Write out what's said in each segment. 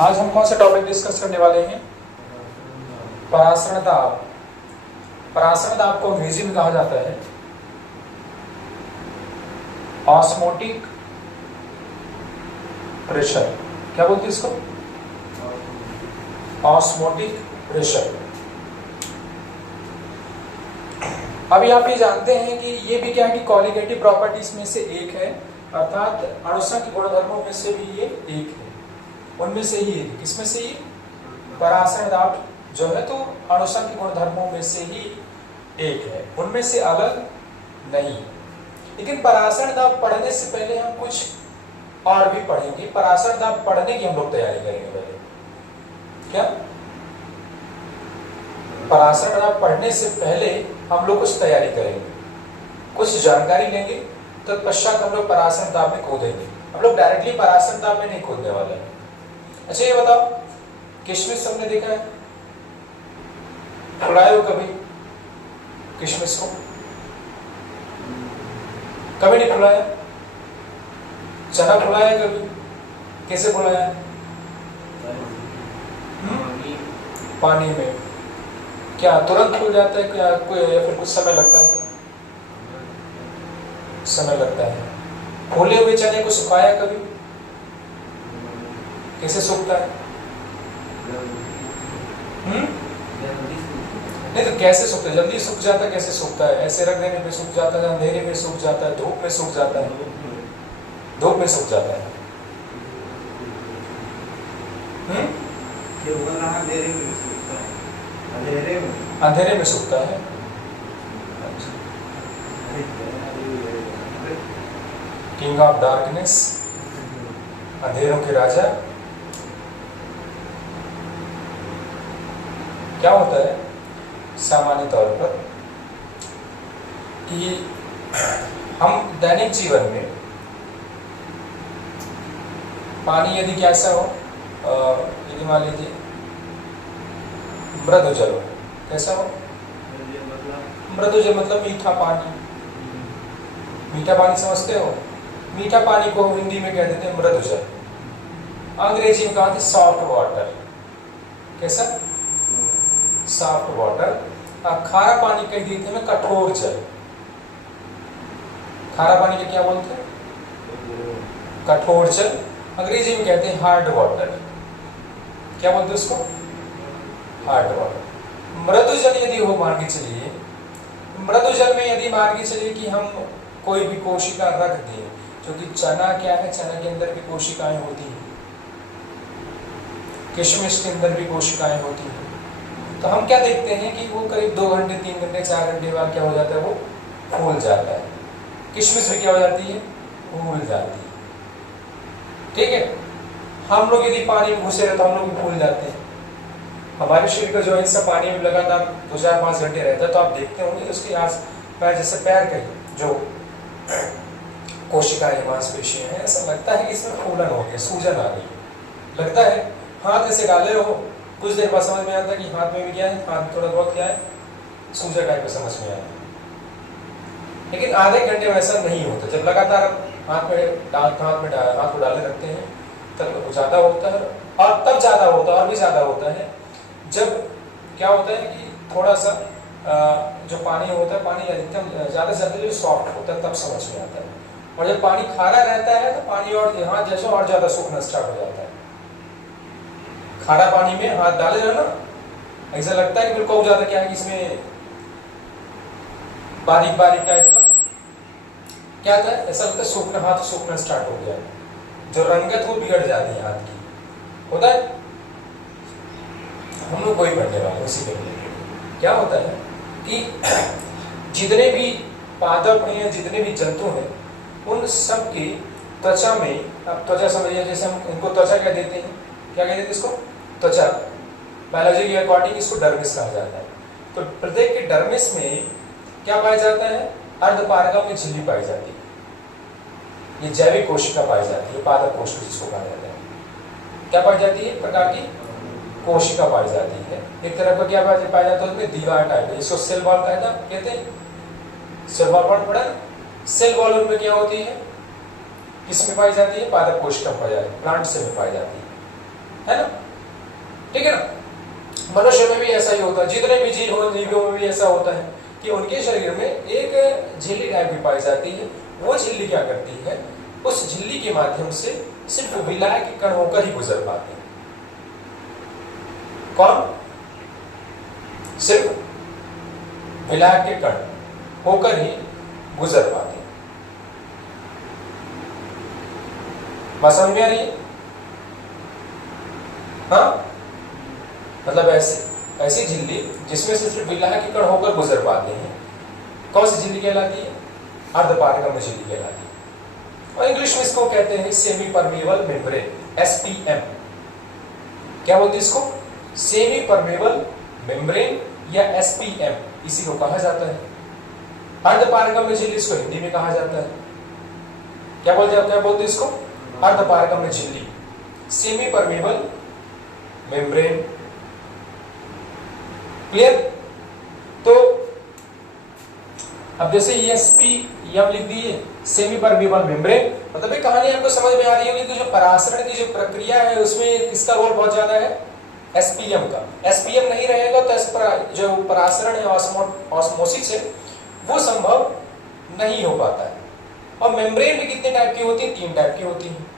आज हम कौन सा टॉपिक डिस्कस करने वाले हैं? परासरण दाब। परासरण दाब को अंग्रेजी में कहा जाता है ऑस्मोटिक प्रेशर। क्या बोलते हैं इसको? Osmotic pressure. अभी आप ये जानते हैं कि ये भी क्या है कि कॉलिगेटिव प्रॉपर्टीज में से एक है, अर्थात अणुसंख्य गुणधर्मों में से भी ये एक है। उनमें से ही एक, किसमें से ही? परासरण दाब जो है तो अणुसंख्य गुणधर्मों में से ही एक है, उनमें से अलग नहीं। लेकिन परासरण दाब पढ़ने से पहले हम कुछ और भी पढ़ेंगे। परासरण दाब पढ़ने की हम लोग तैयारी करेंगे पहले। क्या परासरण दाब पढ़ने से पहले हम लोग कुछ तैयारी करेंगे, कुछ जानकारी लेंगे, तो पश्चात हम लोग परासरण दाब में कूदेंगे। हम लोग डायरेक्टली परासरण दाब में नहीं कूदने वाले हैं। अच्छा ये बताओ, किशमिश सबने देखा है? फुलाए हो कभी किशमिश को? कभी नहीं फुलाया? चना फुलाया कभी? कैसे फुलाया? पानी में। क्या तुरंत फूल जाता है क्या कोई, या फिर कुछ समय लगता है? समय लगता है। फूले हुए चने को सुखाया कभी? कैसे सूखता है? नहीं तो कैसे सूखता है? जल्दी सूख जाता है। कैसे सूखता है? ऐसे रख देने पे सूख जाता है, अंधेरे में सूख जाता है, धूप में सूख जाता है? धूप में सूख जाता है। अंधेरे में सूखता है। किंग ऑफ डार्कनेस, अंधेरों के राजा। क्या होता है सामान्य तौर पर कि हम दैनिक जीवन में पानी यदि कैसा हो, यदि मान लीजिए मृदु जल हो, कैसा हो? मृदु जल मतलब मीठा पानी। मीठा पानी समझते हो? मीठा पानी को हिंदी में कह देते हैं मृदु जल। अंग्रेजी में कहा था सॉफ्ट वाटर। कैसा? Soft water. खारा पानी कह देते हैं कठोर जल। खारा पानी को क्या बोलते हैं? कठोर जल। अंग्रेजी में कहते हैं हार्ड वाटर। क्या बोलते हैं उसको? Hard water. मृदु जल यदि हो, मान के चलिए मृदु जल में यदि मान के चलिए कि हम कोई भी कोशिका रख दें, क्योंकि चना क्या है, चना के अंदर भी कोशिकाएं होती हैं, किशमिश के अंदर भी कोशिकाएं होती हैं, तो हम क्या देखते हैं कि वो करीब 2 घंटे 3 घंटे 4 घंटे बाद क्या हो जाता है? वो फूल जाता है। किशमिश भी क्या हो जाती है? फूल जाती है। ठीक है। हम लोग यदि पानी में घुसे रहे तो हम लोग भी फूल जाते हैं। हमारे शरीर का जो हिस्सा पानी में लगातार 2-4-5 घंटे रहता है, तो आप देखते होंगे उसके आस पैर, जैसे पैर के जो कोशिकाएं मांसपेशियां हैं, ऐसा लगता है कि इसमें फूलन हो गया, सूजन आ गई। लगता है हाथ ऐसे डाले हो, कुछ देर बाद समझ में आता है कि हाथ में भी क्या है, हाथ थोड़ा बहुत क्या है, सूजन टाइप का समझ में आता है। लेकिन आधे घंटे में ऐसा नहीं होता। जब लगातार हाथ को डाले रखते हैं तब ज्यादा होता है, और तब ज्यादा होता है, और भी ज्यादा होता है जब क्या होता है कि थोड़ा सा जो पानी होता है, पानी अधिकतम ज्यादा से ज्यादा जो सॉफ्ट होता है तब समझ में आता है। और जब पानी खारा रहता है तो पानी और यहाँ जैसे और ज्यादा सूखना स्टार्ट हो जाता है। खारा पानी में हाथ डाले ना, ऐसा लगता है कि बिल्कुल ज्यादा क्या है कि इसमें बारीक बारीक टाइप का क्या होता है, ऐसा लगता है सूखना, हाथ सूखना स्टार्ट हो गया, जो रंगत वो बिगड़ जाती है हाथ की। होता है? हम लोग कोई पढ़ने वाले उसी के लिए क्या होता है कि जितने भी पादप हैं, जितने भी जंतु हैं, उन सब की त्वचा में, अब त्वचा समझिए, जैसे हम इनको त्वचा क्या देते हैं, क्या कहते हैं इसको? त्वचा। बायोलॉजी के अकॉर्डिंग इसको डर्मिस कहा जाता है। तो प्रत्येक के डर्मिस में क्या पाया जाता है? अर्धपारगम में झिल्ली पाई जाती है। ये जैविक कोशिका पाई जाती है, पादप कोशिका जिसको कहा जाता है। क्या पाई जाती है? प्रकार की कोशिका पाई जाती है। एक तरह का क्या पाया जाता है? उसमें दीवार टाइप है, जिसको सेल वॉल कहते हैं। सेल वॉल पढ़ा? सेल वॉल उनमें क्या होती है? किसमें पाई जाती है? पादप कोशिका पाई जाती है, प्लांट सेल में पाई जाती है ना, ठीक है ना। मनुष्य में भी ऐसा ही होता है, जितने भी जीव हो, जीवों में भी ऐसा होता है कि उनके शरीर में एक झिल्ली टाइप की पाई जाती है। वो झिल्ली क्या करती है, उस झिल्ली के माध्यम से सिर्फ विलायक के कण होकर ही गुजर पाते हैं। कौन? सिर्फ विलायक के कण होकर ही गुजर पाते हैं। बात समझ में आ रही है? हाँ, मतलब ऐसी झिल्ली जिसमें से सिर्फ विलायक के कण होकर गुजर पाते हैं, कौन सी झिल्ली कहलाती है? अर्धपारगम्य झिल्ली कहलाती है। और इंग्लिश में इसको कहते हैं सेमी परमेबल मेम्ब्रेन, SPM। क्या बोलते हैं इसको? सेमी परमेबल मेम्ब्रेन या SPM, इसी को कहा जाता है। अर्धपारगम्य झिल्ली इसको हिंदी में कहा जाता है, क्या बोलते हैं इसको? अर्धपारगम्य झिल्ली, सेमी परमेबल मेम्ब्रेन। क्लियर? तो अब जैसे SPM लिख दिए, सेमी परमेबल मेम्ब्रेन, मतलब ये कहानी आपको समझ में आ रही होगी कि जो परासरण की जो प्रक्रिया है उसमें किसका रोल बहुत ज्यादा है? SPM का। SPM नहीं रहेगा तो जो परासरण है, ऑस्मोसिस है, वो संभव नहीं हो पाता है। और मेम्ब्रेन भी कितने टाइप की होती है? 3 टाइप की होती है।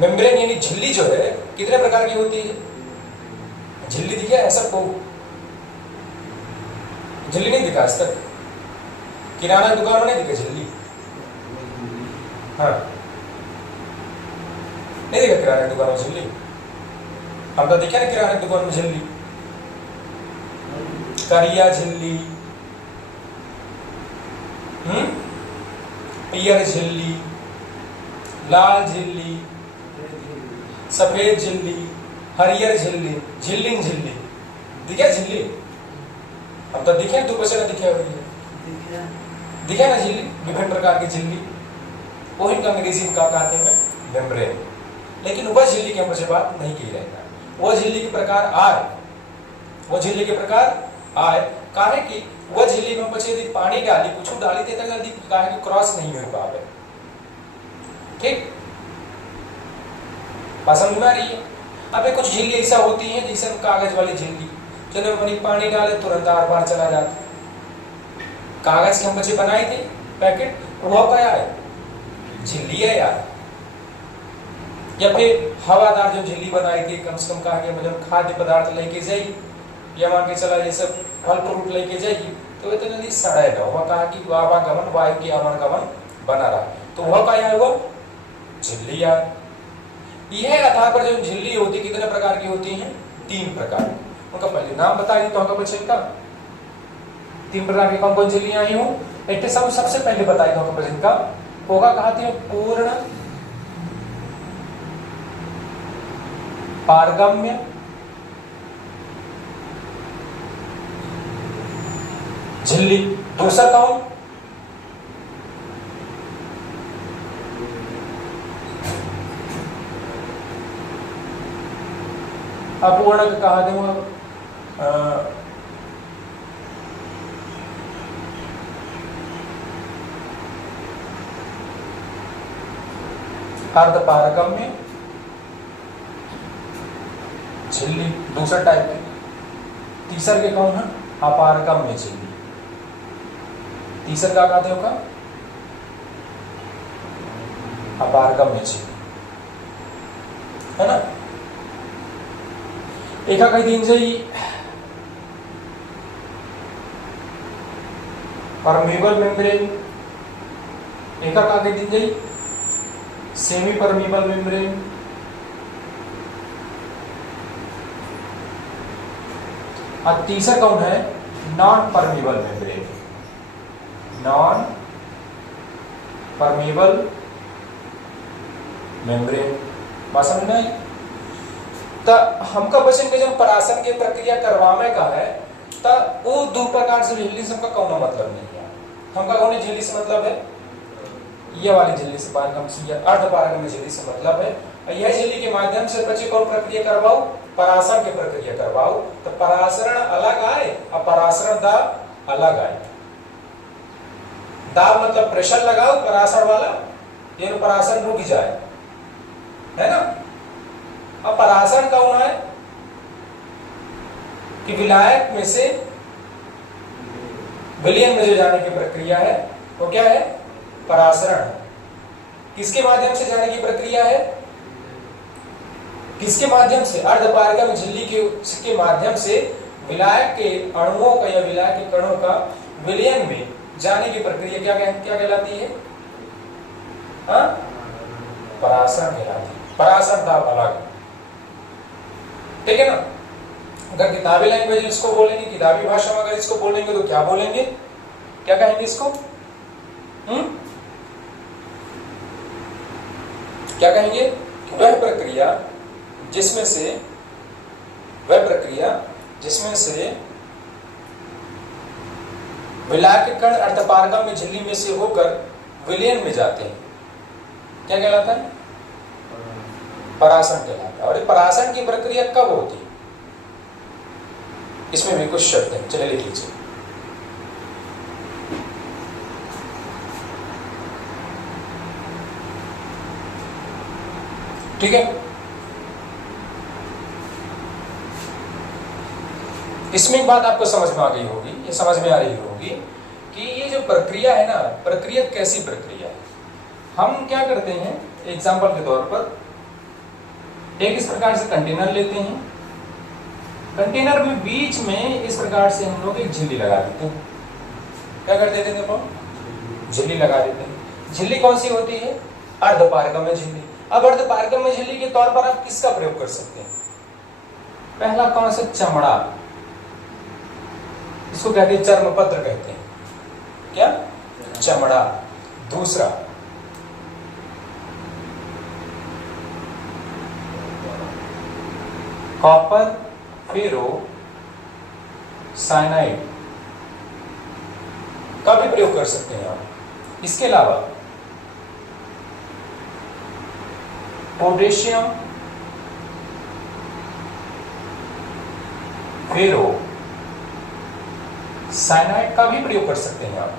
मेम्ब्रेन यानी झिल्ली जो है कितने प्रकार की होती है? झिल्ली दिखा है सबको? झिल्ली नहीं दिखा आज तक? किराना दुकान में नहीं दिखा झिल्ली? हाँ, नहीं दिखा किराना दुकान में झिल्ली? हम तो दिखा ना किराना दुकान में झिल्ली, करिया झिल्ली, पियर झिल्ली, लाल झिल्ली, सफेद झिल्ली, हरियर झिल्ली, झिल्लिन झिल्ली, दिखा झिल्ली? अब तो दिखे, तू कैसे ना दिखे? दिखा ना झिल्ली, विभिन्न प्रकार की झिल्ली, वो इनका अंग्रेजी में कहते हैं मेम्ब्रेन। लेकिन वह झिल्ली की हम मुझे बात नहीं की रहेगा, वो झिल्ली के प्रकार आए, वो झिल्ली के प्रकार आए, काहे कि वह झिल्ली में बचे यदि पानी डाली, कुछ डाली देता जल्दी काहे कि क्रॉस नहीं हो पावे। ठीक, समझ में आ रही है? अब कुछ झिल्ली ऐसा होती है जैसे कागज वाली झिल्ली, जो पानी डाले तुरंत आर पार चला जाता। कागज के हम बच्चे बनाए थे पैकेट, वो क्या है? झिल्ली है यार। या फिर हवादार जो झिल्ली बनाई थी, कम से कम कहा कि मतलब खाद्य पदार्थ लेके जाइए या मान के चला ये सब फल फ्रूट लेके जाइए तो इतना जल्दी सड़ेगा। वह कहा कि आवागमन, वायु की आवागमन बना रहा, तो वह क्या है? वो झिल्ली यार। यह आधार पर जो झिल्ली होती है कितने प्रकार की होती हैं? 3 प्रकार। उनका पहले नाम बताइए तो हमका बच्चे का 3 प्रकार की कौन कौन झिल्लियां आई हूँ? एक सबसे पहले बताइए तो हमका बच्चे का होगा, कहते हैं पूर्ण पारगम्य झिल्ली। दूसरा कौन? अपूर्ण कहा दूंगा अर्धपारगम्य झिल्ली, दूसरा टाइप है। तीसरा के कौन है? अपारगम्य झिल्ली। तीसरा क्या कहते होगा? अपारगम्य झिल्ली, है ना। एका काही दिन जाई परमेबल मेम्ब्रेन, एका का काही दिन जाई सेमी परमेबल मेम्ब्रेन, और तीसरा कौन है? Non permeable membrane. Non permeable membrane. बात समझ में आई? तो हमका बचन के जब परासन के प्रक्रिया करवाने का है तो वो 2 प्रकार से झिल्ली से हमका कौन मतलब नहीं है। हमका कौन झिल्ली से मतलब है? ये वाली झिल्ली से, अर्धपारगम्य झिल्ली से मतलब है। यह झिल्ली के माध्यम से बच्चे कौन प्रक्रिया करवाओ? परासरण की प्रक्रिया करवाओ। तो परासरण अलग आए और परासरण दाब अलग आए। दाब मतलब प्रेशर लगाओ परासरण वाला, ये परासरण रुक जाए, है ना। अब परासरण का होना है कि विलायक में से विलयन में जो जाने की प्रक्रिया है वो क्या है? परासरण है। किसके माध्यम से जाने की प्रक्रिया है? किसके माध्यम से? अर्धपारगम झिल्ली के माध्यम से विलायक के अणुओं का या विलायक के कणों का विलयन में जाने की प्रक्रिया क्या कहलाती है? परासरण कहलाती है। परासरण था अलग, ठीक है ना। अगर किताबी लैंग्वेज इसको बोलेंगे, किताबी भाषा में अगर इसको बोलेंगे तो क्या बोलेंगे? क्या कहेंगे इसको? क्या कहेंगे? वह प्रक्रिया जिसमें से विलायक के कण अर्धपारगम में झिल्ली में से होकर विलयन में जाते हैं, क्या कहलाता है? परासरण कहलाता है। और ये परासरण की प्रक्रिया कब होती है? इसमें भी कुछ शर्त है, चलिए लिख लीजिए। ठीक है, इसमें एक बात आपको समझ में आ गई होगी, ये समझ में आ रही होगी कि ये जो प्रक्रिया है ना, प्रक्रिया कैसी प्रक्रिया है। हम क्या करते हैं, एग्जाम्पल के तौर पर एक इस प्रकार से कंटेनर लेते हैं, कंटेनर में बीच में इस प्रकार से हम लोग एक झिल्ली लगा देते हैं। क्या कर देते हैं? देखो, झिल्ली लगा देते हैं। झिल्ली कौन सी होती है? अर्धपारगम्य झिल्ली। अब अर्धपारगम्य झिल्ली के तौर पर आप किसका प्रयोग कर सकते हैं? पहला कौन सा? चमड़ा, इसको कहते हैं चर्मपत्र कहते हैं। क्या? चमड़ा। दूसरा कॉपर फेरो साइनाइड का भी प्रयोग कर सकते हैं आप। इसके अलावा पोटेशियम फेरो साइनाइड का भी प्रयोग कर सकते हैं आप,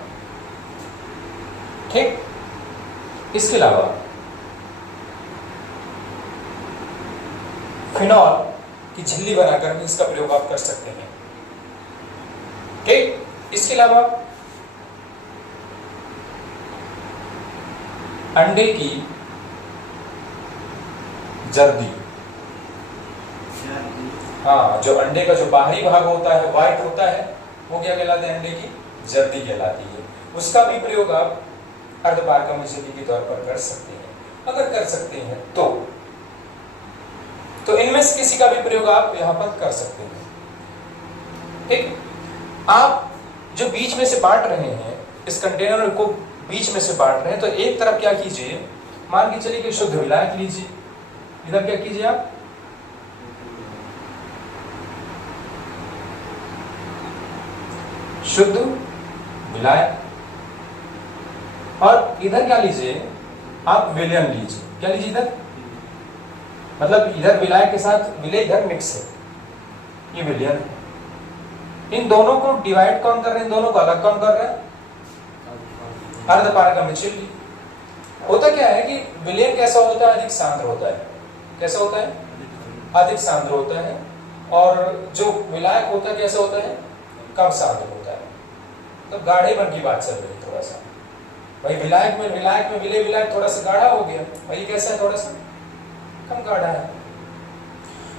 ठीक। इसके अलावा फिनॉल की झिल्ली बनाकर इसका प्रयोग आप कर सकते हैं, ठीक। इसके अलावा अंडे की जर्दी, हाँ, जो अंडे का जो बाहरी भाग होता है, व्हाइट होता है, वो क्या कहलाता है? अंडे की जर्दी कहलाती है। उसका भी प्रयोग आप अर्धपारगम्य झिल्ली के तौर पर कर सकते हैं। अगर कर सकते हैं तो इनमें से किसी का भी प्रयोग आप यहां पर कर सकते हैं, ठीक। आप जो बीच में से बांट रहे हैं, इस कंटेनर को बीच में से बांट रहे हैं, तो एक तरफ क्या कीजिए, मान के चलिए कि शुद्ध विलायक लीजिए, इधर क्या कीजिए आप, शुद्ध विलायक, और इधर क्या लीजिए आप, विलयन लीजिए। क्या लीजिए इधर, मतलब इधर विलायक के साथ विलय इधर मिक्स है, ये विलयन है। इन दोनों को डिवाइड कौन कर रहे हैं? दोनों को अलग कौन कर रहे हैं? अर्धपारगम्य झिल्ली। होता क्या है कि विलयन कैसा होता है? अधिक सांद्र होता है। कैसा होता है? अधिक सांद्र होता है। और जो विलायक होता है कैसा होता है? कम सांद्र होता है। तो गाढ़ेपन की बात चल रही है थोड़ा सा, भाई विलायक में विलय विलायक थोड़ा सा गाढ़ा हो गया, भाई कैसा है? थोड़ा सा कम गाढ़ा है।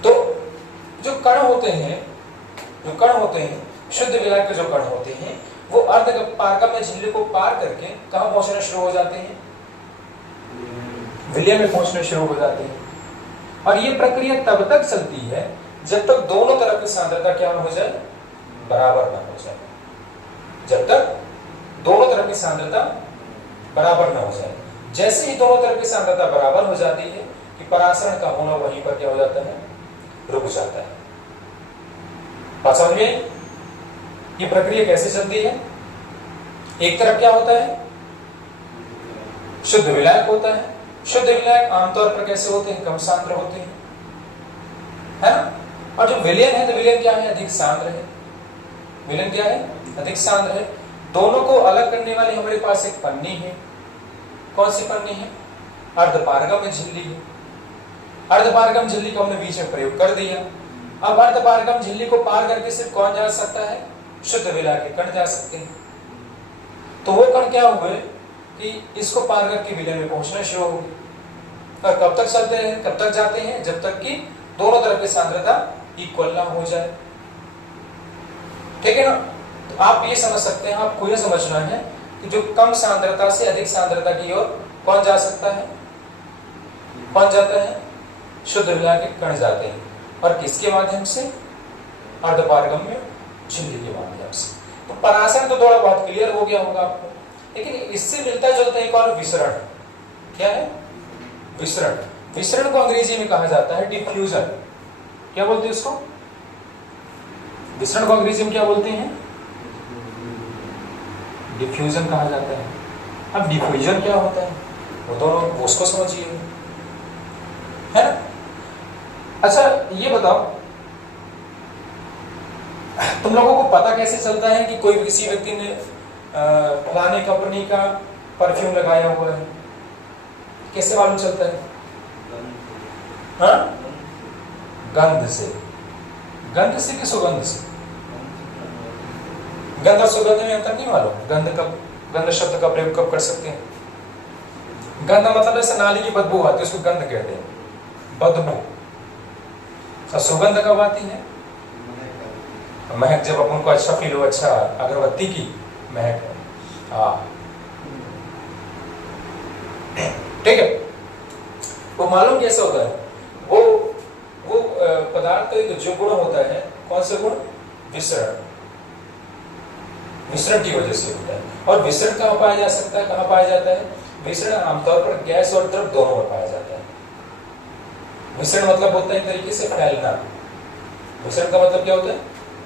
तो जो कण होते हैं, शुद्ध विलायक के जो कण होते हैं, वो अर्धपारगम्य झिल्ली को पार करके कहां पहुंचना शुरू हो जाते हैं? विलय में पहुंचना शुरू हो जाते हैं। और ये प्रक्रिया तब तक चलती है जब तक दोनों तरफ की सांद्रता क्या हो जाए? बराबर ना हो जाए। जब तक दोनों तरफ की सांद्रता बराबर ना हो जाए। जैसे ही दोनों तरफ की सांद्रता बराबर हो जाती है कि परासरण का होना वहीं पर क्या हो जाता है? रुक जाता है। बात समझ में? ये प्रक्रिया कैसे चलती है? एक तरफ क्या होता है? शुद्ध विलायक होता है। शुद्ध विलायक आमतौर पर कैसे होते हैं? कम सांद्र होते हैं, है ना। और जो विलयन है, तो विलयन क्या है? अधिक सांद्र है। विलयन क्या है? अधिक सांद्र है। दोनों को अलग करने वाली हमारे पास एक पन्नी है। कौन सी पन्नी है? अर्धपारगम्य झिल्ली है। अर्धपारगम झिल्ली को हमने बीच में प्रयोग कर दिया। अब अर्धपारगम झिल्ली को पार करके सिर्फ कौन जा सकता है? शुद्ध विलायक के कण जा सकते हैं। तो वो कण क्या हुए कि इसको पार करके विलयन में पहुंचना शुरू हो गए। और कब तक चलते हैं, कब तक जाते हैं? जब तक कि दोनों तरफ की सांद्रता इक्वल ना हो जाए। ठीक है ना? तो आप ये समझ सकते हैं, आपको यह समझना है कि जो कम सांद्रता से अधिक सांद्रता की ओर कौन जा सकता है? कौन जाता है? शुद्ध विलायक के कण जाते हैं। और किसके माध्यम से? अर्धपारगम्य झिल्ली के माध्यम से। तो परासरण तो थोड़ा बहुत क्लियर हो गया होगा आपको, लेकिन इससे मिलता जुलता एक और विसरण। क्या है? विसरण। विसरण को अंग्रेजी में कहा जाता है डिफ्यूजन। क्या बोलते हैं इसको? विसरण को अंग्रेजी में क्या बोलते हैं? डिफ्यूजन कहा जाता है। अब डिफ्यूजन क्या होता है वो दोनों उसको समझिए, है ना? अच्छा ये बताओ, तुम लोगों को पता कैसे चलता है कि कोई किसी व्यक्ति ने फलाने कंपनी का परफ्यूम लगाया हुआ है? कैसे मालूम चलता है? हाँ? गंध से। गंध से कि सुगंध से? गंध और सुगंध में अंतर नहीं मालूम? गंध शब्द का प्रयोग कब कर सकते हैं? गंध मतलब ऐसे नाली की बदबू आती है, उसको गंध कहते हैं, बदबू। और सुगंध कब आती है? महक, जब अपन को अच्छा फील हो, अच्छा अगरबत्ती की महक। हाँ ठीक है। वो मालूम कैसे होता है? वो पदार्थ का एक जो गुण होता है, कौन सा गुण? विसरण। विसरण की वजह से होता है। और विसरण कहाँ पाया जा सकता है? कहाँ पाया जाता है? विसरण आमतौर पर गैस और द्रव दोनों में पाया जाता है। विसरण मतलब होता है एक तरीके से फैलना। विसरण का मतलब क्या होता है?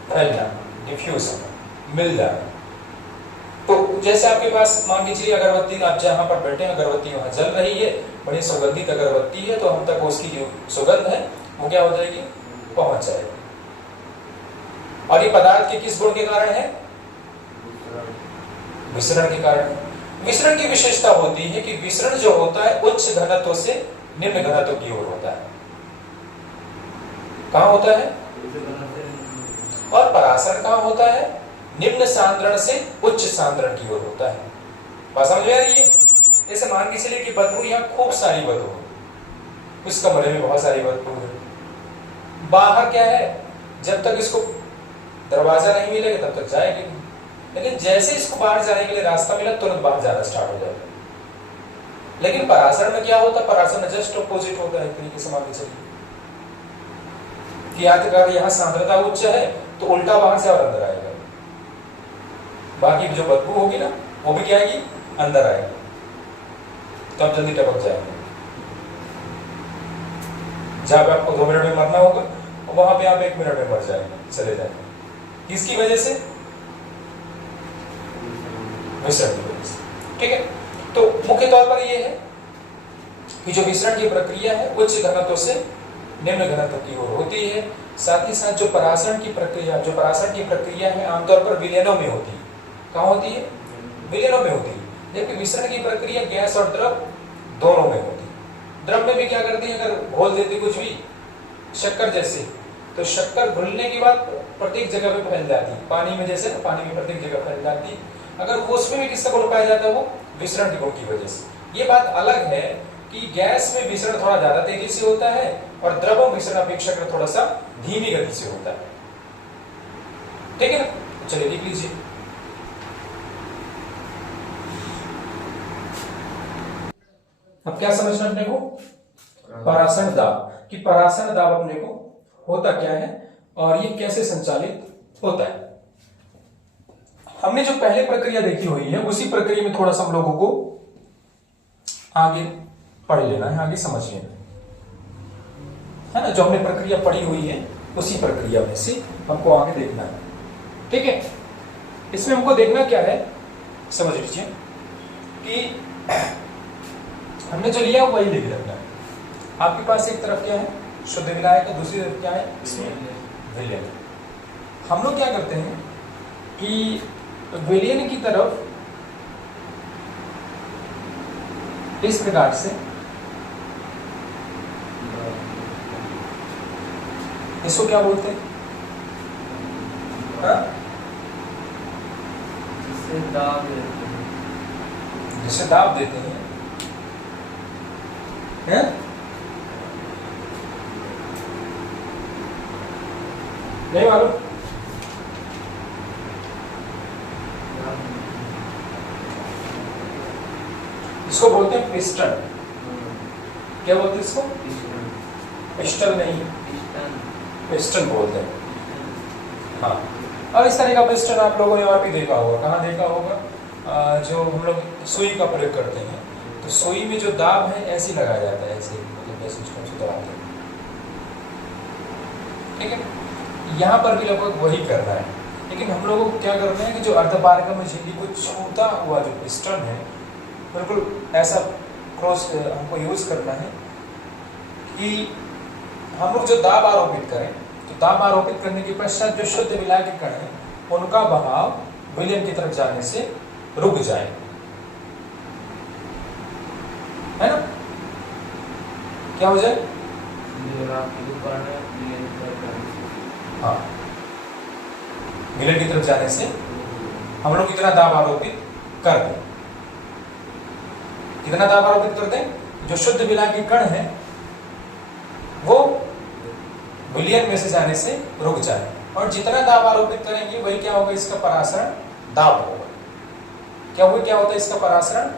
फैलना, डिफ्यूजन, मिल जाना। तो जैसे आपके पास मान लीजिए अगरबत्ती, आप जहां पर बैठे हैं अगरबत्ती वहां जल रही है, बड़ी सुगंधित अगरबत्ती है, तो हम तक उसकी जो सुगंध है वो क्या हो जाएगी? पहुंच जाएगी। और ये पदार्थ के किस गुण के कारण है? विसरण के कारण। विसरण की विशेषता होती है कि विसरण जो होता है उच्च घनत्व से निम्न घनत्व की ओर होता है। कहां होता है? और परासरण कहां होता है? निम्न सांद्रण से उच्च सांद्रण की ओर होता है। बात समझ में आ रही है? जैसे मान के चलिए कि बदबू, यहाँ खूब सारी बदबू, इस कमरे में बहुत सारी बदबू है। बाहर क्या है? जब तक इसको दरवाजा नहीं मिलेगा तब तक जाएगी नहीं, लेकिन जैसे इसको बाहर जाने के लिए रास्ता मिला तुरंत बाहर जाना स्टार्ट हो जाएगा। लेकिन परासरण में क्या होता है? परासरण में जस्ट अपोजिट होता है। तरीके से मान के चलिए कि अगर यहाँ सांद्रता उच्च है तो उल्टा बाहर से और अंदर आएगा। बाकी जो बदबू होगी ना वो भी क्या आएगी? अंदर आएगी, तब जल्दी टपक जाएंगे। जहां पे आपको 2 मिनट में मरना होगा वहां पे आप 1 मिनट में मर जाएंगे, चले जाएंगे। किसकी वजह से? विसरण की वजह से। ठीक है। तो मुख्य तौर पर यह है कि जो विसरण की प्रक्रिया है उच्च घनत्व से निम्न घनत्व की ओर होती है। साथ ही साथ जो परासरण की प्रक्रिया है आमतौर पर विलयनों में होती है। कहाँ होती है? विलयनों में होती है। जबकि विसरण की प्रक्रिया गैस और द्रव दोनों में होती है। द्रव में भी क्या करती है? अगर घोल देती कुछ भी, शक्कर जैसे, तो शक्कर घुलने के बाद प्रत्येक जगह पे फैल जाती है। पानी में जैसे ना, पानी में प्रत्येक जगह फैल जाती है। अगर वो उसमें भी किसका गुण पाया जाता है? वो विसरण के गुण की वजह से। ये बात अलग है कि गैस में विसरण थोड़ा ज्यादा तेजी से होता है और द्रव विसरण अपेक्षाकृत थोड़ा सा धीमी गति से होता है। ठीक है ना? चलिए देख लीजिए। अब क्या समझना अपने को? परासरण दाब। कि परासरण दाब अपने को होता क्या है और ये कैसे संचालित होता है। हमने जो पहले प्रक्रिया देखी हुई है उसी प्रक्रिया में थोड़ा सा हम लोगों को आगे पढ़ लेना है, आगे समझ लेना है ना। जो हमने प्रक्रिया पढ़ी हुई है उसी प्रक्रिया में से हमको आगे देखना है। ठीक है। इसमें हमको देखना क्या है, समझ लीजिए कि हमने जो लिया वही लिख रखना है। आपके पास एक तरफ क्या है? शुद्ध विलायक, दूसरी तरफ क्या है? इसमें विलयन। हम लोग क्या करते हैं कि विलयन की तरफ इस प्रकार से इसको क्या बोलते हैं? हाँ? जिससे दाब देते हैं। जिसे दाब देते हैं, हैं? नहीं मालूम? इसको बोलते हैं पिस्टन। क्या बोलते हैं इसको? पिस्टन नहीं, पिस्टन बोलते हैं। हाँ, और इस तरह का पिस्टन आप लोगों ने और भी देखा होगा। कहाँ देखा होगा? जो हम लोग सुई का प्रयोग करते हैं, तो सुई में जो दाब है ऐसे लगाया जाता है, ऐसे मतलब सिस्टम से दबाते हैं। ठीक है, यहाँ पर भी लगभग वही करना है, लेकिन हम लोगों को क्या करना है कि जो अर्धपारगम झिल्ली को छूता हुआ जो पिस्टन है, बिल्कुल ऐसा क्रॉस हमको यूज करना है कि हम लोग जो दाब आरोपित करें, तो दाब आरोपित करने के पश्चात जो शुद्ध विलायक के कण है उनका बहाव विलयन की तरफ जाने से रुक जाए, है ना? क्या हो जाए? हाँ, विलयन की तरफ जाने से हम लोग कितना दाब आरोपित कर दें, कितना दाब आरोपित कर दें? जो शुद्ध विलायक के कण है वो विलयन में से जाने से रुक जाए, और जितना दाब आरोपित करेंगे वही क्या होगा? इसका परासरण दाब होगा। क्या हुआ? क्या होता है? इसका परासरण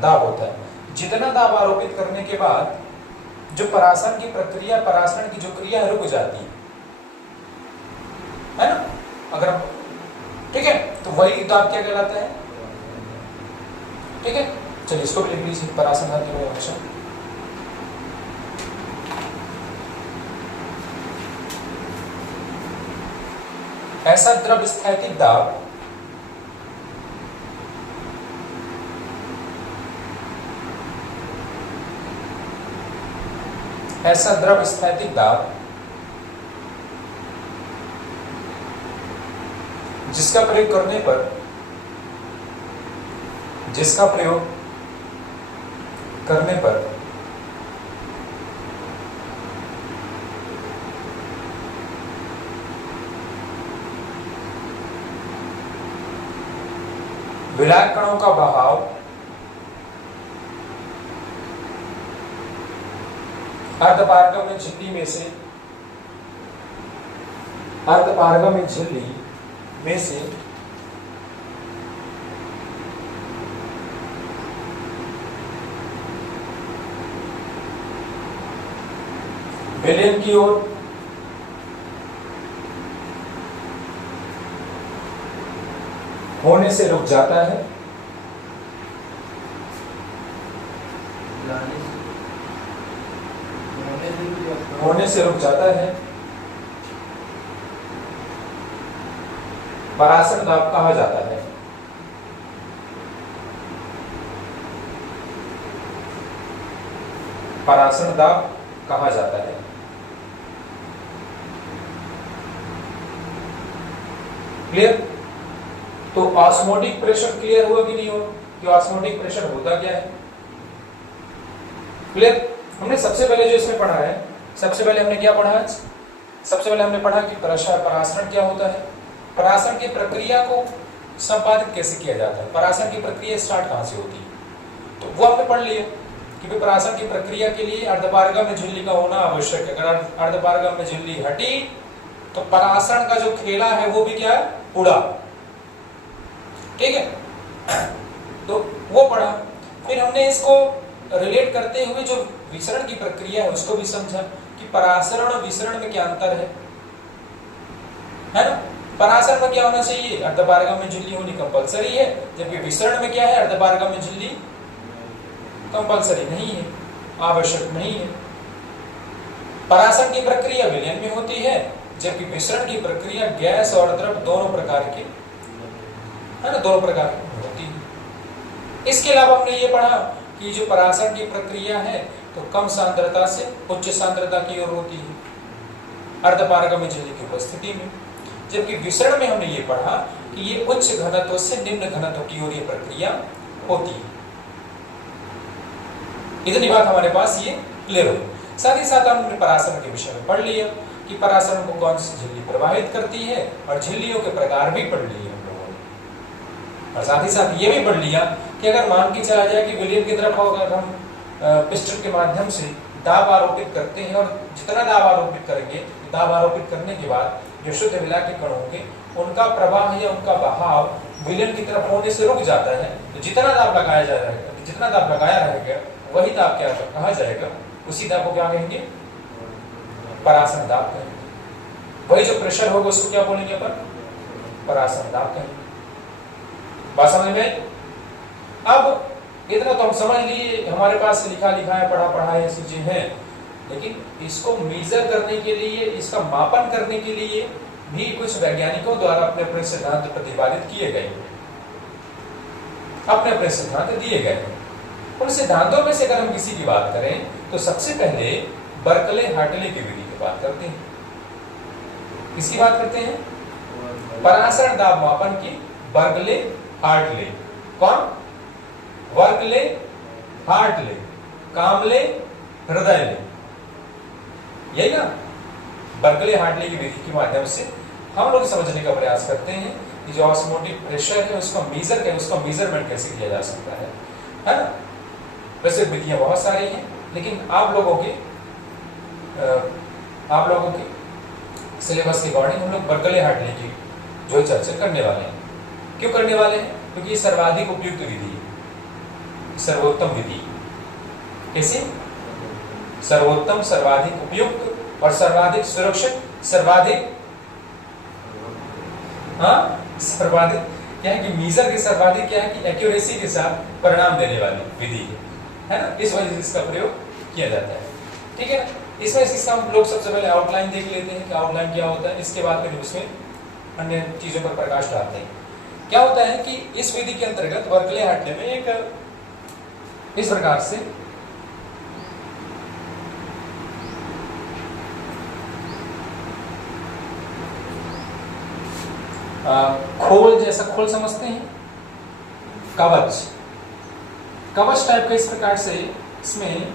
दाब होता है। जितना दाब आरोपित करने के बाद जो परासरण की प्रक्रिया, परासरण की जो क्रिया रुक जाती है ना, अगर ठीक है, तो वही दाब क्या कहलाता है? ठीक है, चलिए इसको भी लिख लीजिए, परासरण दाब के हमेशा ऐसा द्रव स्थैतिक दाब ऐसा द्रव स्थैतिक दाब जिसका प्रयोग करने पर विलायक कणों का बहाव अर्धपारगम झिल्ली में से विलयन की ओर होने से रुक जाता है, परासरण दाब कहा जाता है। परासरण दाब कहा जाता है। क्लियर? तो ऑस्मोटिक प्रेशर क्लियर हुआ कि नहीं हुआ कि ऑस्मोटिक प्रेशर होता क्या है? क्लियर? हमने सबसे पहले जो इसमें पढ़ा है, सबसे पहले हमने क्या पढ़ा? सबसे पहले हमने पढ़ा कि परासरण क्या होता है, परासरण की प्रक्रिया को संपादित कैसे किया जाता है, परासरण की प्रक्रिया स्टार्ट कहां से होती है, तो वो हमने पढ़ लिया कि परासरण की प्रक्रिया के लिए अर्धपारगम में झिल्ली का होना आवश्यक है। अगर अर्धपारगम में झिल्ली हटी तो परासरण का जो खेला है वो भी क्या है? उड़ा। ठीक है, तो वो पढ़ा। फिर हमने इसको रिलेट करते हुए जो विसरण की प्रक्रिया है उसको भी समझा कि परासरण और विसरण में क्या अंतर है ना? परासरण में क्या होना चाहिए? अर्धपारगम में झिल्ली होनी कंपलसरी है, जबकि विसरण में क्या है? अर्धपारगम में झिल्ली कंपलसरी नहीं है, आवश्यक नहीं है। परासरण की प्रक्रिया विलयन में होती है, जबकि मिश्रण की प्रक्रिया गैस और द्रव दोनों प्रकार की है ना, दोनों प्रकार की होती है। इसके अलावा हमने ये पढ़ा कि जो परासरण की प्रक्रिया है तो कम सांद्रता से उच्च सांद्रता की ओर होती है अर्धपारगम झिल्ली की उपस्थिति में, जबकि विसरण में हमने ये पढ़ा कि ये उच्च घनत्व से निम्न घनत्व की ओर ये प्रक्रिया होती है। इतनी बात हमारे पास ये क्लियर हो। साथ ही साथ हमने परासरण के विषय में पढ़ लिया कि परासरण को कौन सी झिल्ली प्रवाहित करती है, और झिल्लियों के प्रकार भी पढ़ लिए हम लोगों ने। और साथ ही साथ ये भी पढ़ लिया कि अगर मान के चला जाए कि विलियन की तरफ अगर हम पिस्टन के माध्यम से दाब आरोपित करते हैं, और जितना दाब आरोपित करेंगे, दाब आरोपित करने के बाद जो शुद्ध विलायक के कण होंगे उनका प्रवाह या उनका बहाव विलयन की तरफ होने से रुक जाता है। तो जितना दाब लगाया जाएगा, जितना दाब लगाया रहेगा वही दाब क्या कहा जाएगा, उसी दाब को क्या कहेंगे, परासरण दाब कहेंगे। वही जो प्रेशर होगा उसको क्या बोलेंगे अपन, परासरण दाब कहेंगे। बात समझ में? अब इतना तो हम समझ लिए, हमारे पास लिखा है, पढ़ा है, ऐसी चीजें हैं, लेकिन इसको मेजर करने के लिए, इसका मापन करने के लिए भी कुछ वैज्ञानिकों द्वारा अपने अपने सिद्धांत प्रतिपादित किए गए, अपने अपने सिद्धांत दिए गए। उन सिद्धांतों में से अगर हम किसी की बात करें तो सबसे पहले बर्कले हार्टले की विधि की बात करते हैं। किसकी बात करते हैं? परासरण दाब मापन की बर्कले हार्टले। कौन? बर्कले हार्टले, कामले हृदयले, यही ना। बर्कले हार्टले की विधि के माध्यम से हम लोग समझने का प्रयास करते हैं कि जो ऑस्मोटिक प्रेशर है उसका मेजरमेंट कैसे किया जा सकता है ना। वैसे विधियां बहुत सारी हैं, लेकिन आप लोगों के सिलेबस के अकॉर्डिंग हम लोग बर्कले हार्टले की जो चर्चा करने वाले हैं। क्यों करने वाले हैं? क्योंकि ये सर्वाधिक उपयुक्त विधि है, सर्वोत्तम विधि। कैसे? सर्वोत्तम, सर्वाधिक उपयुक्त और सर्वाधिक सुरक्षित, सर्वाधिक क्या है कि मीजर के सर्वाधिक क्या है कि एक्यूरेसी के साथ परिणाम देने वाली विधि है ना। इस वजह से इसका प्रयोग किया जाता है। ठीक है ना। इसमें इसका हम लोग सबसे पहले आउटलाइन देख लेते हैं कि आउटलाइन क्या होता है, इसके बाद फिर उसमें अन्य चीजों पर प्रकाश डालते हैं। क्या होता है कि इस विधि के अंतर्गत बर्कले हार्टले में एक इस प्रकार से खोल जैसा, खोल समझते हैं, कवच टाइप का इस प्रकार से इसमें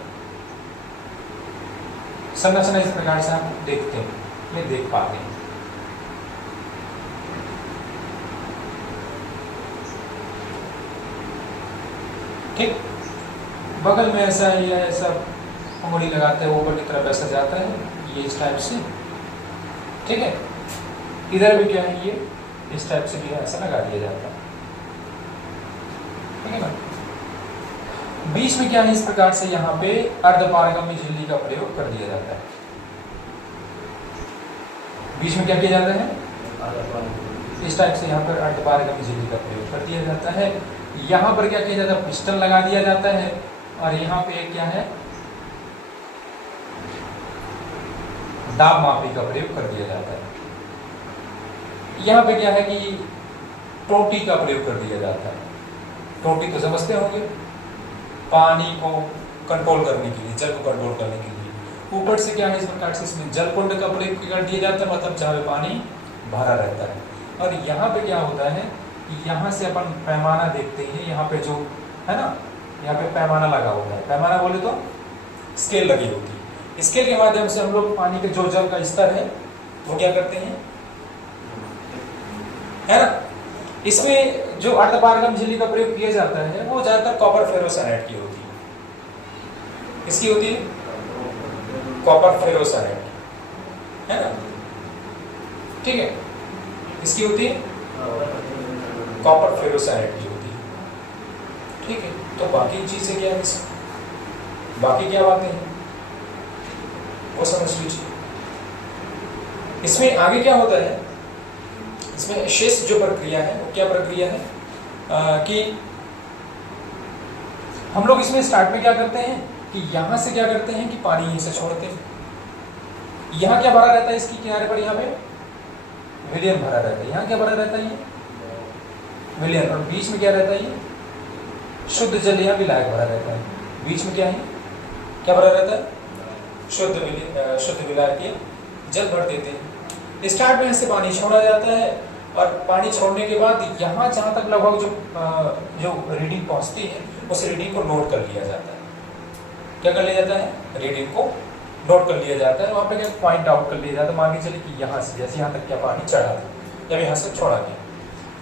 संरचना इस प्रकार से आप देखते हैं, ये देख पाते हैं। ठीक, बगल में ऐसा या ऐसा उंगली लगाते हैं, ऊपर की तरफ ऐसा जाता है, ये इस टाइप से। ठीक है, इधर भी क्या है, ये इस टाइप से भी ऐसा लगा दिया जाता है। ठीक है ना। बीच में क्या है, इस प्रकार से यहाँ पे अर्धपारगम्य झिल्ली का प्रयोग कर दिया जाता है। बीच में क्या किया जाता है, इस टाइप से यहाँ पर अर्धपारगम्य झिल्ली का प्रयोग कर दिया जाता है। यहाँ पर क्या किया जाता है, पिस्टन लगा दिया जाता है, और यहाँ पे क्या है, दाब मापी का प्रयोग कर दिया जाता है। यहाँ पे क्या है कि टोटी का प्रयोग कर दिया जाता है। टोटी तो समझते होंगे, पानी को कंट्रोल करने के लिए, जल को कंट्रोल करने के लिए। ऊपर से क्या है, इस प्रकार से इसमें जल कुंड का प्रयोग कर दिया जाता है, मतलब जहाँ पे पानी भरा रहता है। और यहाँ पे क्या होता है, यहाँ से अपन पैमाना देखते हैं, यहाँ पे जो है ना, यहाँ पे पैमाना लगा होता है। पैमाना बोले तो स्केल लगी होती है। स्केल के माध्यम से हम लोग पानी के जो जल का स्तर है वो क्या करते हैं, है ना। इसमें जो अर्धपारगम झिल्ली का प्रयोग किया जाता है वो ज्यादातर कॉपर फेरोसाइनाइड की होती है। किसकी होती है? कॉपर फेरोसाइनाइड, है ना। ठीक है, इसकी होती है कॉपर फेरोसाइनाइड की होती है। ठीक है, तो बाकी चीजें क्या है, बाकी क्या बातें हैं वो समझ लीजिए। इसमें आगे क्या होता है, इसमें शेष जो प्रक्रिया है वो क्या प्रक्रिया है कि हम लोग इसमें स्टार्ट में क्या करते हैं कि यहाँ से क्या करते हैं कि पानी यहीं से छोड़ते हैं। यहाँ क्या भरा रहता है, इसकी किनारे पर यहाँ पे विलियन भरा रहता है। यहाँ क्या भरा रहता है, ये विलियन, और बीच में क्या रहता है, ये शुद्ध जल, यहाँ विलायक भरा रहता है। बीच में क्या है, क्या भरा रहता है, शुद्ध विलायक जल भर देते हैं। स्टार्ट में से पानी छोड़ा जाता है, और पानी छोड़ने के बाद यहाँ जहाँ तक लगभग जो रीडिंग पहुँचती है उस रीडिंग को नोट कर लिया जाता है। क्या कर लिया जाता है, रीडिंग को नोट कर लिया जाता है, वहाँ पे क्या पॉइंट आउट कर लिया जाता है। मान के चलिए कि यहाँ से जैसे यहाँ तक क्या पानी चढ़ा था, जब यहाँ से छोड़ा गया,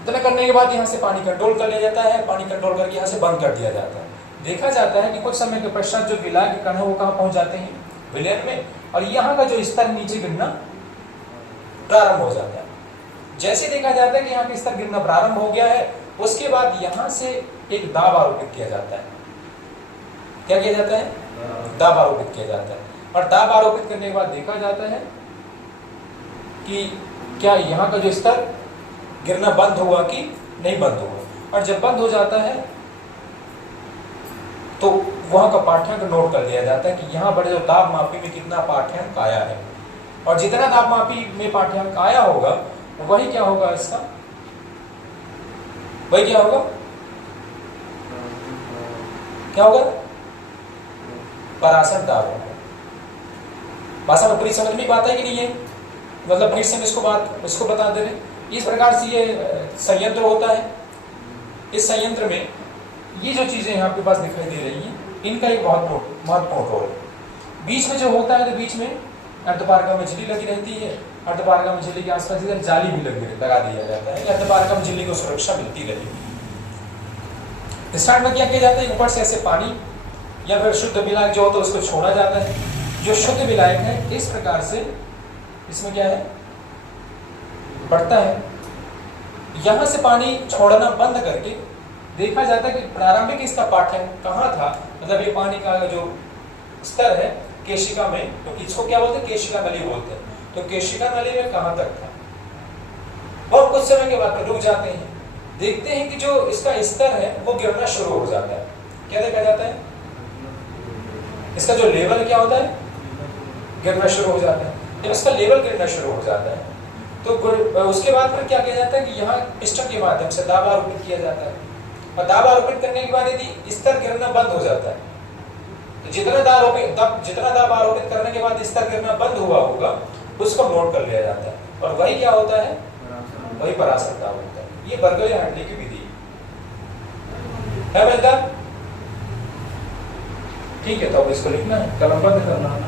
इतना करने के बाद यहाँ से पानी कंट्रोल कर लिया जाता है, पानी कंट्रोल करके यहाँ से बंद कर दिया जाता है। देखा जाता है कि कुछ समय के पश्चात जो विलाय के कण है वो कहाँ पहुंच जाते हैं, विलयन में, और यहाँ का जो स्तर नीचे गिरना प्रारंभ हो जाता है। जैसे देखा जाता है कि यहाँ का स्तर गिरना प्रारंभ हो गया है, उसके बाद यहाँ से एक दाब आरोपित किया जाता है। क्या किया जाता है? दाब आरोपित किया जाता है। और दाब आरोपित करने के बाद देखा जाता है कि क्या यहाँ का जो स्तर गिरना बंद हुआ कि नहीं बंद हुआ। और जब बंद हो जाता है तो वहां का पाठ्यांक नोट कर लिया जाता है कि यहाँ बड़े जो दाब मापी में कितना पाठ्यांक आया है, और जितना दाब मापी में पाठ्यांक आया होगा वही क्या होगा, इसका वही क्या होगा, क्या होगा, परासर दाब होगा। भाषा में पूरी समझ में बात है कि नहीं है? मतलब फिर से हम इसको बता दे रहे। इस प्रकार से ये संयंत्र होता है। इस संयंत्र में ये जो चीजें यहाँ आपके पास दिखाई दे रही हैं, इनका एक बहुत महत्वपूर्ण रोल है। बीच में जो होता है तो बीच में अर्धपारगम में झिल्ली लगी रहती है। अर्धपारगम में झिल्ली के आसपास इधर जाली भी लगा दिया जाता है, अर्धपारगम झिल्ली को सुरक्षा मिलती रहेगी। स्टार्ट में क्या किया जाता है, ऊपर से ऐसे पानी या फिर शुद्ध विलायक जो होता है उसको छोड़ा जाता है। जो शुद्ध विलायक है इस प्रकार से इसमें क्या है, बढ़ता है। यहां से पानी छोड़ना बंद करके देखा जाता है कि प्रारंभिक इसका पाठ्यांक कहाँ था, मतलब ये पानी का जो स्तर है केशिका में, तो इसको क्या बोलते हैं, केशिका नली बोलते हैं। तो केशिका नली में कहाँ तक था, और कुछ समय के बाद रुक जाते हैं। देखते हैं कि जो इसका स्तर है वो गिरना शुरू हो जाता है। क्या देखा जाता है, इसका जो लेवल क्या होता है, गिरना शुरू हो जाता है। जब इसका लेवल गिरना शुरू हो जाता है तो उसके बाद फिर क्या किया जाता है कि यहाँ पिस्टन के माध्यम से दाब आरोपित किया जाता है। और दाब आरोपित करने के बाद यदि स्तर गिरना बंद हो जाता है तो जितना दाब आरोपित करने के बाद स्तर गिरना बंद हुआ होगा उसको नोट कर लिया जाता है, और वही क्या होता है, वही परासर दाब होता है। ये बर्गले-हार्टले की विधि है। ठीक है, तो अब इसको लिखना है, कलम बंद करना है।